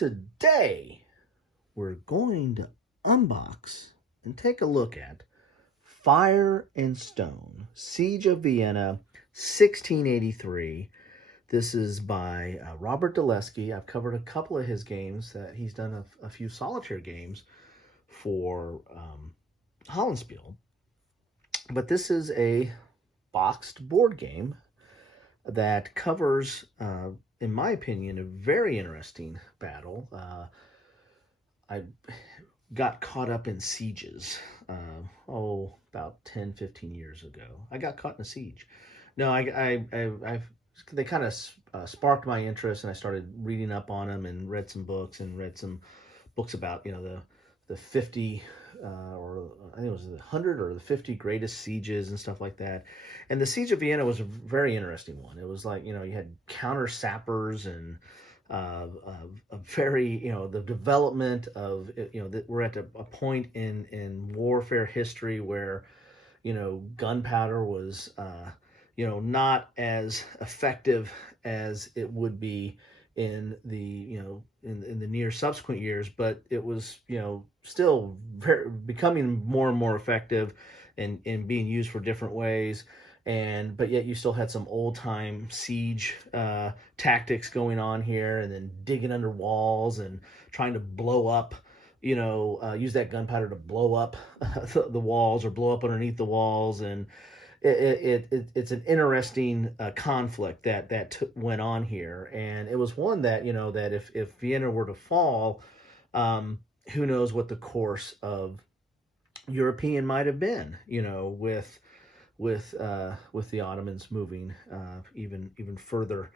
Today, we're going to unbox and take a look at Fire and Stone, Siege of Vienna, 1683. This is by Robert Dulesky. I've covered a couple of his games. He's done a few solitaire games for Hollandspiel. But this is a boxed board game that covers, in my opinion, a very interesting battle. I got caught up in sieges, about 10, 15 years ago. I got caught in a siege. No, they kind of sparked my interest, and I started reading up on them and read some books about, the 50, or I think it was the 100 or the 50 greatest sieges and stuff like that. And the Siege of Vienna was a very interesting one. It was like, you had counter sappers and a very, the development of, that we're at a point in warfare history where, gunpowder was, not as effective as it would be in the in the near subsequent years, but it was still becoming more and more effective and being used for different ways. But yet you still had some old time siege tactics going on here, and then digging under walls and trying to blow up, use that gunpowder to blow up the walls or blow up underneath the walls. And it's an interesting conflict that went on here, and it was one that that if Vienna were to fall, who knows what the course of European might have been, with the Ottomans moving even further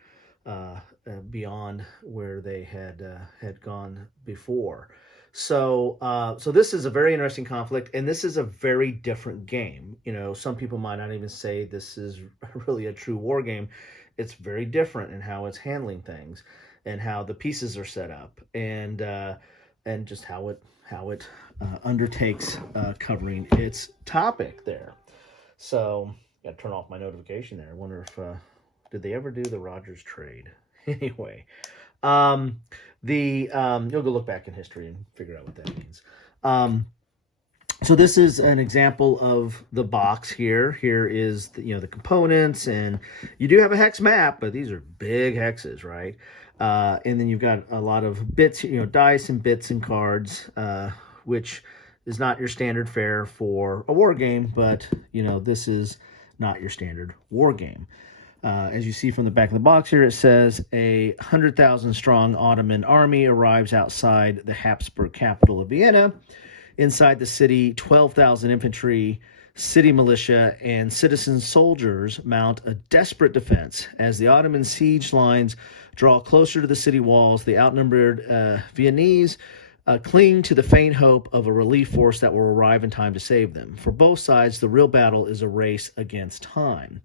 beyond where they had gone before. So this is a very interesting conflict, and this is a very different game. Some people might not even say this is really a true war game. It's very different in how it's handling things, and how the pieces are set up, and just how it undertakes covering its topic there. So, got to turn off my notification there. I wonder if did they ever do the Rogers trade? Anyway. You'll go look back in history and figure out what that means. So this is an example of the box here. Here is the components, and you do have a hex map, but these are big hexes, right? And then you've got a lot of bits, dice and bits and cards, which is not your standard fare for a war game, but this is not your standard war game. As you see from the back of the box here, it says a 100,000 strong Ottoman army arrives outside the Habsburg capital of Vienna. Inside the city, 12,000 infantry, city militia, and citizen soldiers mount a desperate defense. As the Ottoman siege lines draw closer to the city walls, the outnumbered Viennese cling to the faint hope of a relief force that will arrive in time to save them. For both sides, the real battle is a race against time.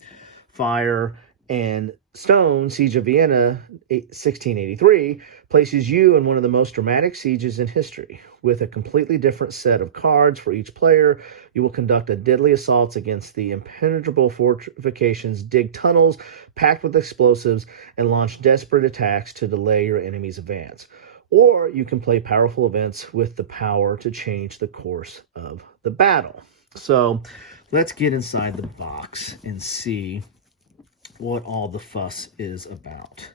Fire and Stone, Siege of Vienna, 1683, places you in one of the most dramatic sieges in history. With a completely different set of cards for each player, you will conduct a deadly assaults against the impenetrable fortifications, dig tunnels packed with explosives, and launch desperate attacks to delay your enemy's advance. Or you can play powerful events with the power to change the course of the battle. So let's get inside the box and see what all the fuss is about.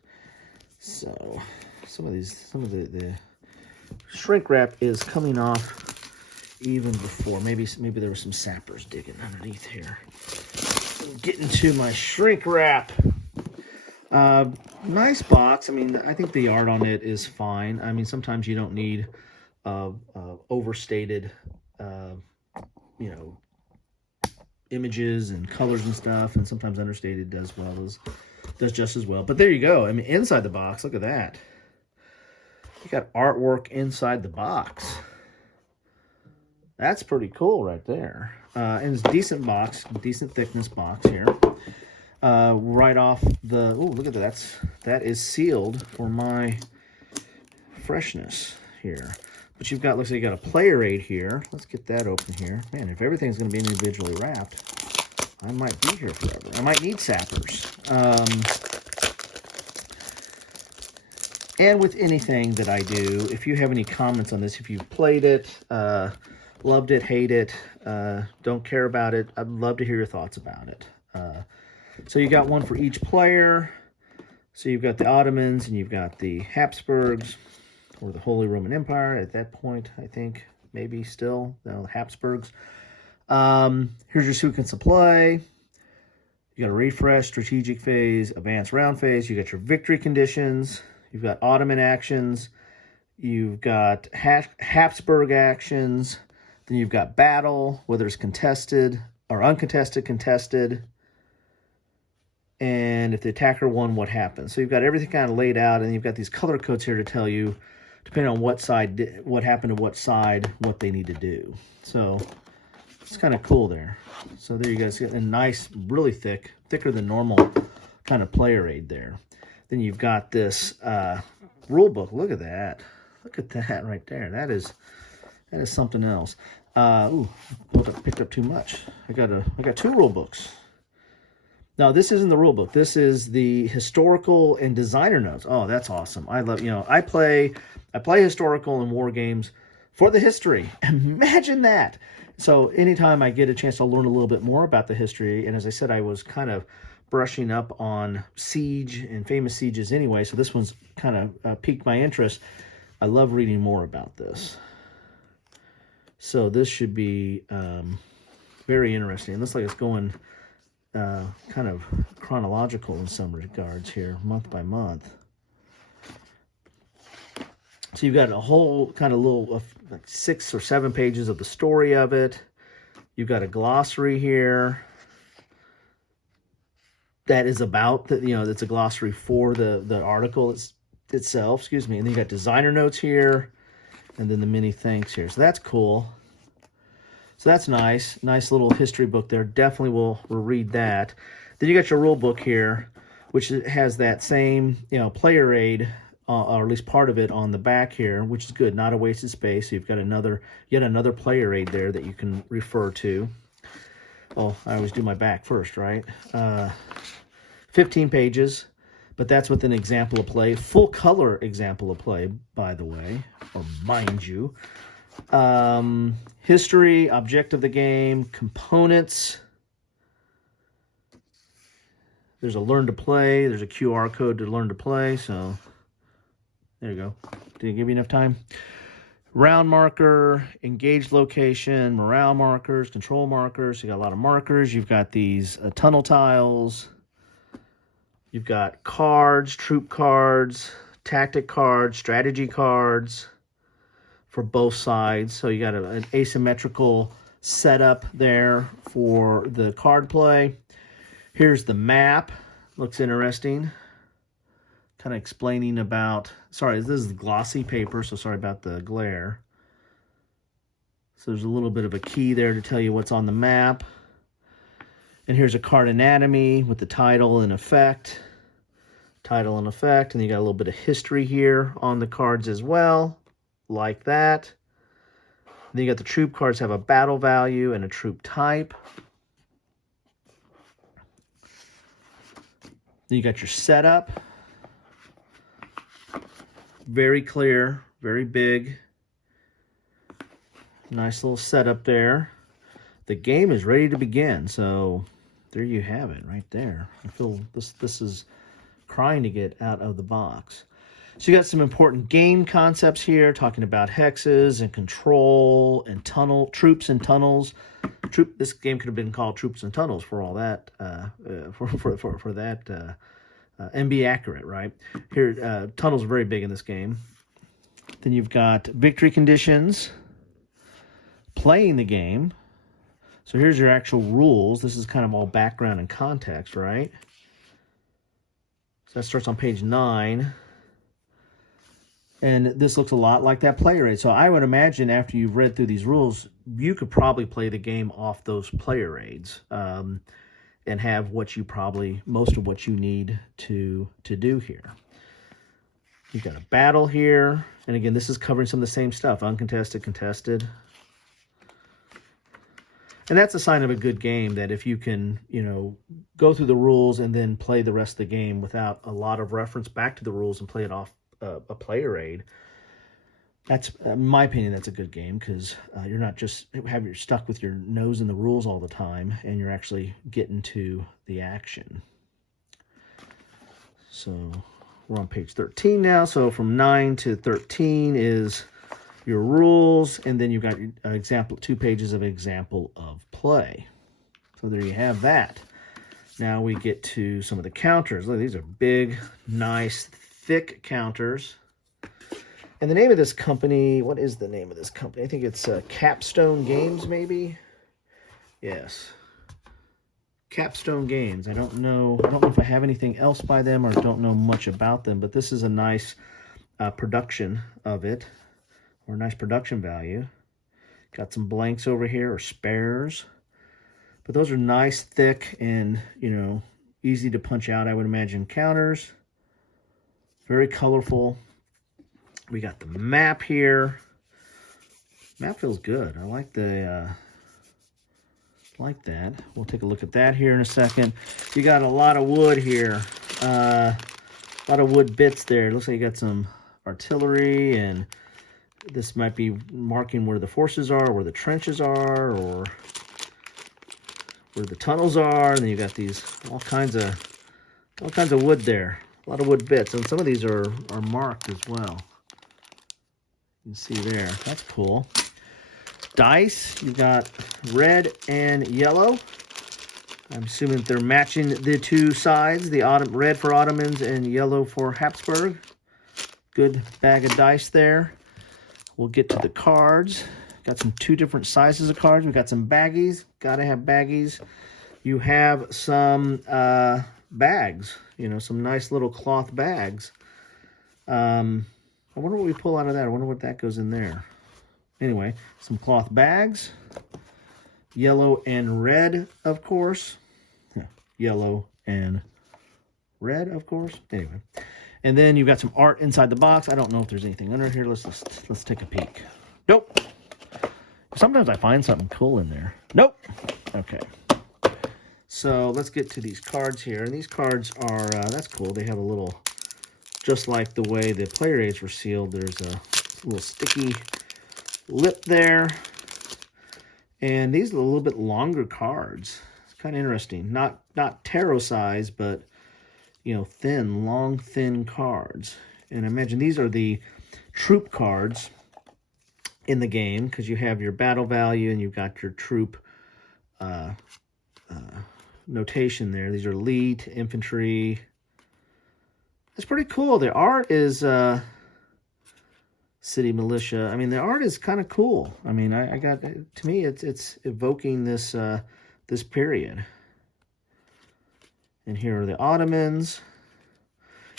So some of the shrink wrap is coming off even before. Maybe there were some sappers digging underneath here. Getting to my shrink wrap. Nice box. I mean, I think the art on it is fine. I mean, sometimes you don't need overstated, images and colors and stuff, and sometimes understated does just as well. But there you go. I mean, inside the box, look at that. You got artwork inside the box. That's pretty cool right there. And it's a decent box, decent thickness box here. Right off the, oh, look at that. That is sealed for my freshness here. But you've got, looks like you got a player aid here. Let's get that open here. Man, if everything's going to be individually wrapped, I might be here forever. I might need sappers. And with anything that I do, if you have any comments on this, if you've played it, loved it, hate it, don't care about it, I'd love to hear your thoughts about it. So you got one for each player. So you've got the Ottomans and you've got the Habsburgs, or the Holy Roman Empire at that point, I think, maybe still, the Habsburgs. Here's your sequence of play. You got a refresh, strategic phase, advanced round phase. You got your victory conditions. You've got Ottoman actions. You've got Habsburg actions. Then you've got battle, whether it's contested or uncontested, contested. And if the attacker won, what happens? So you've got everything kind of laid out, and you've got these color codes here to tell you, depending on what side, what happened to what side, what they need to do. So it's kind of cool there. So there you guys get a nice, really thick, thicker than normal kind of player aid there. Then you've got this rule book. Look at that. Look at that right there. That is something else. Ooh, picked up too much. I got two rule books. Now, this isn't the rule book. This is the historical and designer notes. Oh, that's awesome. I love, I play historical and war games for the history. Imagine that. So anytime I get a chance to learn a little bit more about the history, and as I said, I was kind of brushing up on siege and famous sieges anyway, so this one's kind of piqued my interest. I love reading more about this. So this should be very interesting. It looks like it's going kind of chronological in some regards here, month by month. So you've got a whole kind of little like 6 or 7 pages of the story of it. You've got a glossary here that is about the, that's a glossary for the article itself. Excuse me. And then you got designer notes here, and then the many thanks here. So that's cool. So that's nice. Nice little history book there. Definitely we'll read that. Then you got your rule book here, which has that same, player aid, or at least part of it on the back here, which is good. Not a wasted space. So you've got yet another player aid there that you can refer to. Oh, I always do my back first, right? 15 pages, but that's with an example of play. Full color example of play, by the way, or mind you. History, object of the game, components. There's a learn to play. There's a QR code to learn to play. So there you go. Did it give you enough time? Round marker, engaged location, morale markers, control markers. You got a lot of markers. You've got these tunnel tiles. You've got cards, troop cards, tactic cards, strategy cards for both sides. So you got an asymmetrical setup there for the card play. Here's the map. Looks interesting. Kind of explaining about, sorry, this is glossy paper, so sorry about the glare. So there's a little bit of a key there to tell you what's on the map. And here's a card anatomy with the title and effect. Title and effect. And you got a little bit of history here on the cards as well, like that. Then you got the troop cards have a battle value and a troop type. Then you got your setup. Very clear, very big. Nice little setup there. The game is ready to begin, so there you have it right there. I feel this is crying to get out of the box. So you got some important game concepts here, talking about hexes and control and troops and tunnels. This game could have been called Troops and Tunnels for all that, for that, and be accurate, right? Here, tunnels are very big in this game. Then you've got victory conditions, playing the game. So here's your actual rules. This is kind of all background and context, right? So that starts on page 9. And this looks a lot like that player aid. So I would imagine after you've read through these rules, you could probably play the game off those player aids and have most of what you need to do here. You've got a battle here. And again, this is covering some of the same stuff. Uncontested, contested. And that's a sign of a good game, that if you can, go through the rules and then play the rest of the game without a lot of reference back to the rules and play it off a player aid. That's, in my opinion, that's a good game because you're not just you're stuck with your nose in the rules all the time, and you're actually getting to the action. So we're on page 13 now. So from 9 to 13 is your rules, and then you've got your example, 2 pages of example of play. So there you have that. Now we get to some of the counters. Look, these are big, nice, thick counters. And the name of this company, what is the name of this company? I think it's Capstone Games, maybe? Yes. Capstone Games. I don't know if I have anything else by them or don't know much about them, but this is a nice production of it, or a nice production value. Got some blanks over here, or spares. But those are nice, thick, and, you know, easy to punch out, I would imagine, counters. Very colorful. We got the map here. Map feels good. I like the like that. We'll take a look at that here in a second. You got a lot of wood here. A lot of wood bits there. It looks like you got some artillery, and this might be marking where the forces are, where the trenches are, or where the tunnels are. And then you got these all kinds of wood there. A lot of wood bits, and some of these are marked as well. You can see there. That's cool. Dice. You got red and yellow. I'm assuming they're matching the 2 sides. The red for Ottomans and yellow for Habsburg. Good bag of dice there. We'll get to the cards. Got some 2 different sizes of cards. We've got some baggies. Gotta have baggies. You have some bags. You know, some nice little cloth bags. I wonder what we pull out of that. I wonder what that goes in there. Anyway, some cloth bags. Yellow and red, of course. Yellow and red, of course. Anyway. And then you've got some art inside the box. I don't know if there's anything under here. Let's take a peek. Nope. Sometimes I find something cool in there. Nope. Okay. So let's get to these cards here. And these cards are, that's cool. They have a little, just like the way the player aids were sealed, there's a little sticky lip there. And these are a little bit longer cards. It's kind of interesting. Not tarot size, but, you know, thin, long, thin cards. And I imagine these are the troop cards in the game, because you have your battle value and you've got your troop notation there. These are elite, infantry. It's pretty cool. The art is city militia. I mean, the art is kind of cool. I mean, I got, to me, it's evoking this this period. And here are the Ottomans.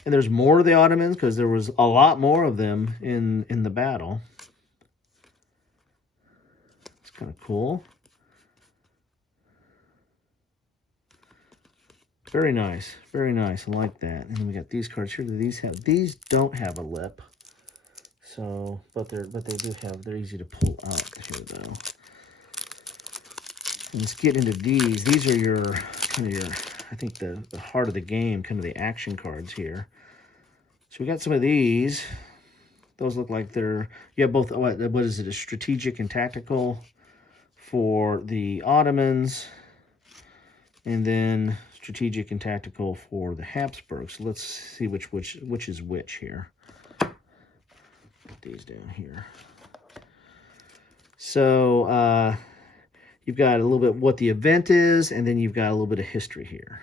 And there's more of the Ottomans because there was a lot more of them in the battle. It's kind of cool. Very nice. Very nice. I like that. And then we got these cards here. These don't have a lip. So, but they do have, they're easy to pull out here though. And let's get into these. These are your, kind of your, I think the heart of the game, kind of the action cards here. So we got some of these. Those look like they're, you have both, what is it, a strategic and tactical for the Ottomans, and then strategic and tactical for the Habsburgs. So let's see which is which here. Put these down here. So you've got a little bit what the event is, and then you've got a little bit of history here.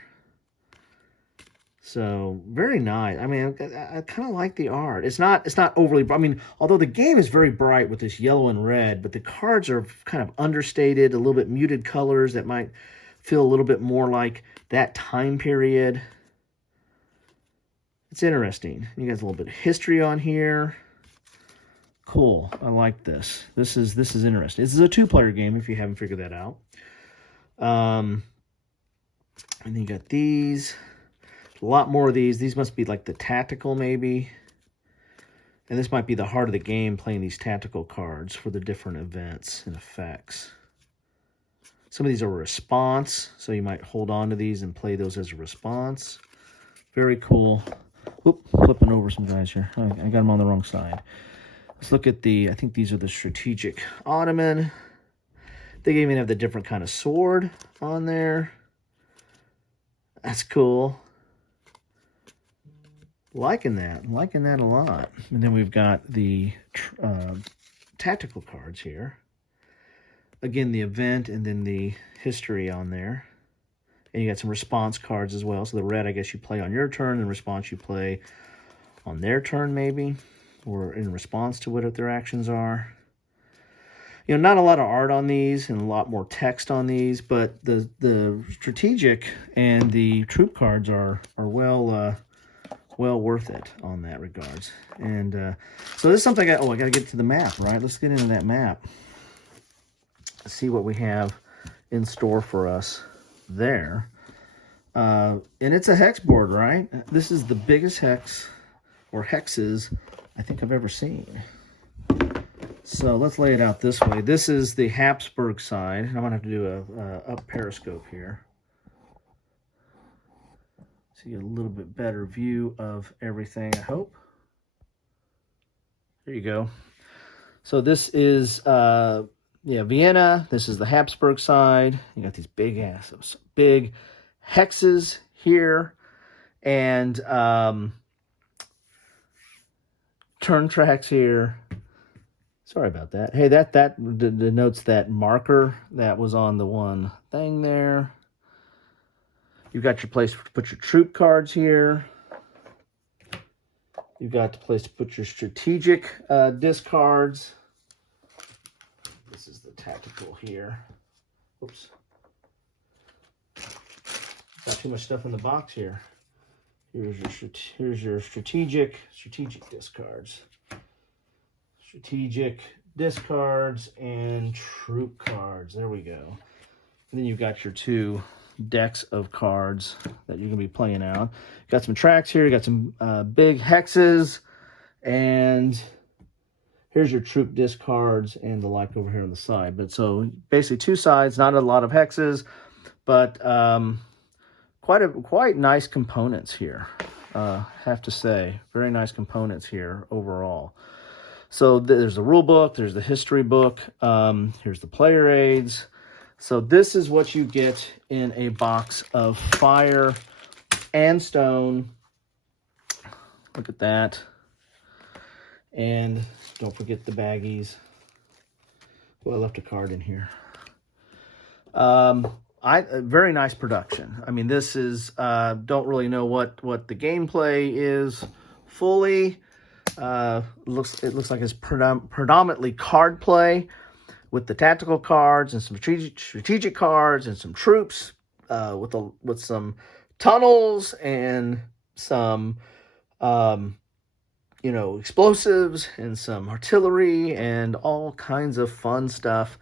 So very nice. I mean, I kind of like the art. It's not overly, I mean, although the game is very bright with this yellow and red, but the cards are kind of understated, a little bit muted colors that might feel a little bit more like that time period. It's interesting. You guys a little bit of history on here. Cool. I like this. This is interesting. This is a 2-player game if you haven't figured that out. And then you got these. A lot more of these. These must be like the tactical maybe. And this might be the heart of the game, playing these tactical cards for the different events and effects. Some of these are a response, so you might hold on to these and play those as a response. Very cool. Oop, flipping over some guys here. I got them on the wrong side. Let's look at I think these are the strategic Ottoman. They even have the different kind of sword on there. That's cool. Liking that a lot. And then we've got the tactical cards here. Again, the event and then the history on there. And you got some response cards as well. So the red, I guess you play on your turn, and response you play on their turn maybe, or in response to what their actions are. You know, not a lot of art on these and a lot more text on these, but the strategic and the troop cards are well worth it on that regards. And so this is something I got to get to the map, right? Let's get into that map. See what we have in store for us there. And it's a hex board, right? This is the biggest hex or hexes I think I've ever seen. So let's lay it out this way. This is the Habsburg side. I'm going to have to do a up periscope here. So you get a little bit better view of everything, I hope. There you go. So this is Vienna. This is the Habsburg side. You got these big hexes here, and turn tracks here. Sorry about that. Hey, that denotes that marker that was on the one thing there. You've got your place to put your troop cards here. You've got the place to put your strategic discards. This is the tactical here. Oops. Got too much stuff in the box here. Here's your strategic discards. Strategic discards and troop cards. There we go. And then you've got your two decks of cards that you're going to be playing out. Got some tracks here. You got some big hexes. And here's your troop discards and the like over here on the side. But so basically two sides, not a lot of hexes, but quite nice components here. Have to say, very nice components here overall. So there's the rule book, there's the history book, here's the player aids. So this is what you get in a box of fire and stone. Look at that. And don't forget the baggies. Oh, I left a card in here. Very nice production. I mean, this is, don't really know what the gameplay is fully. It looks like it's predominantly card play with the tactical cards and some strategic cards and some troops with some tunnels and some explosives and some artillery and all kinds of fun stuff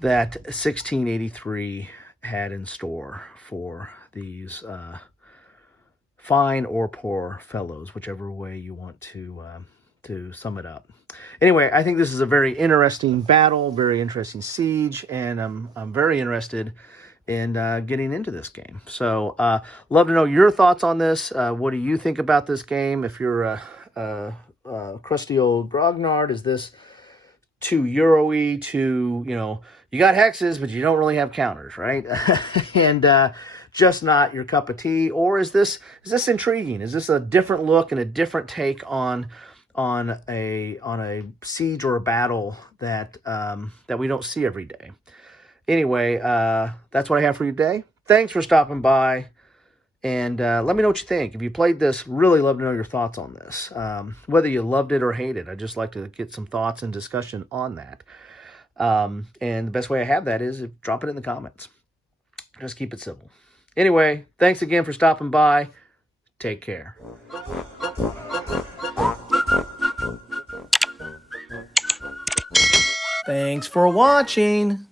that 1683 had in store for these fine or poor fellows, whichever way you want to sum it up. Anyway, I think this is a very interesting battle, very interesting siege, and I'm very interested in getting into this game. So, love to know your thoughts on this. What do you think about this game? If you're a crusty old grognard, is this too Euro-y, you got hexes, but you don't really have counters, right? And just not your cup of tea? Or is this intriguing? Is this a different look and a different take on a siege or a battle that we don't see every day? Anyway, that's what I have for you today. Thanks for stopping by, and let me know what you think. If you played this, really love to know your thoughts on this. Whether you loved it or hated, I'd just like to get some thoughts and discussion on that. And the best way I have that is drop it in the comments. Just keep it simple. Anyway, thanks again for stopping by. Take care. Thanks for watching.